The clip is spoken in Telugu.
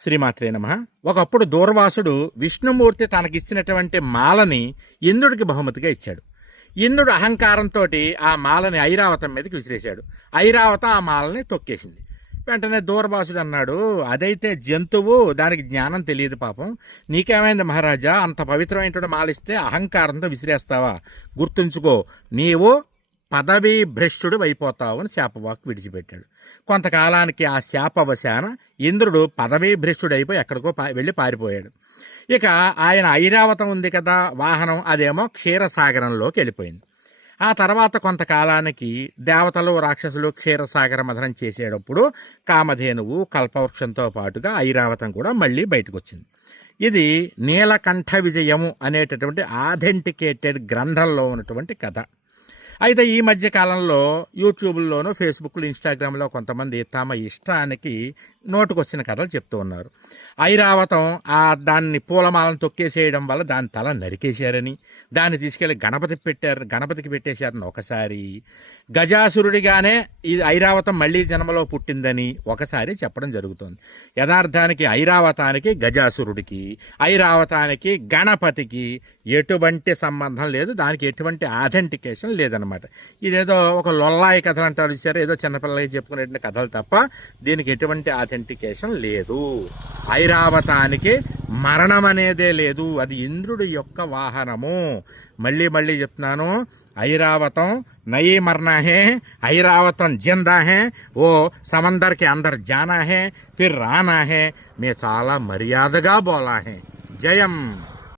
శ్రీమాత్రే నమః. ఒకప్పుడు దూర్వాసుడు విష్ణుమూర్తి తనకిచ్చినటువంటి మాలని ఇంద్రుడికి బహుమతిగా ఇచ్చాడు. ఇంద్రుడు అహంకారంతో ఆ మాలని ఐరావతం మీదకి విసిరేశాడు. ఐరావతం ఆ మాలని తొక్కేసింది. వెంటనే దూర్వాసుడు అన్నాడు, అదైతే జంతువు, దానికి జ్ఞానం తెలియదు పాపం. నీకేమైంది మహారాజా, అంత పవిత్రమైనటువంటి మాలిస్తే అహంకారంతో విసిరేస్తావా? గుర్తుంచుకో, నీవు పదవీ భ్రష్టుడు అయిపోతావు అని శాపవాక్కు విడిచిపెట్టాడు. కొంతకాలానికి ఆ శాపవశాన ఇంద్రుడు పదవీ భ్రష్టుడు అయిపోయి ఎక్కడికో వెళ్ళి పారిపోయాడు. ఇక ఆయన ఐరావతం ఉంది కదా వాహనం, అదేమో క్షీరసాగరంలోకి వెళ్ళిపోయింది. ఆ తర్వాత కొంతకాలానికి దేవతలు రాక్షసులు క్షీరసాగర మథనం చేసేటప్పుడు కామధేనువు కల్పవృక్షంతో పాటుగా ఐరావతం కూడా మళ్ళీ బయటకు వచ్చింది. ఇది నీలకంఠ విజయము అనేటటువంటి ఆథెంటికేటెడ్ గ్రంథంలో ఉన్నటువంటి కథ. అయితే ఈ మధ్య కాలంలో యూట్యూబ్లోనూ ఫేస్బుక్లో ఇన్స్టాగ్రామ్లో కొంతమంది తమ ఇష్టానికి నోటుకొచ్చిన కథలు చెప్తూ ఉన్నారు. ఐరావతం దాన్ని పూలమాలను తొక్కేసేయడం వల్ల దాని తల నరికేశారని, దాన్ని తీసుకెళ్ళి గణపతికి పెట్టేశారని ఒకసారి, గజాసురుడిగానే ఇది ఐరావతం మళ్ళీ జన్మలో పుట్టిందని ఒకసారి చెప్పడం జరుగుతుంది. యథార్థానికి ఐరావతానికి గజాసురుడికి, ఐరావతానికి గణపతికి ఎటువంటి సంబంధం లేదు, దానికి ఎటువంటి ఆథెంటికేషన్ లేదనమాట. ఇదేదో ఒక లొల్లాయి కథలు అంటారు చూసారు, ఏదో చిన్నపిల్లలకి చెప్పుకునే కథలు తప్ప దీనికి ఎటువంటి ఆథెంటికేషన్ లేదు. ఐరావతానికి మరణం అనేదే లేదు, అది ఇంద్రుడి యొక్క వాహనము. మళ్ళీ చెప్తున్నాను, ఐరావతం నయీ మరనా హే, ఐరావతం జిందా హే, ఓ సమందర్ కే అందర్ జానా హే, ఫిర్ రానా హే, మే చాలా మర్యాదగా బోలా హే. జయం.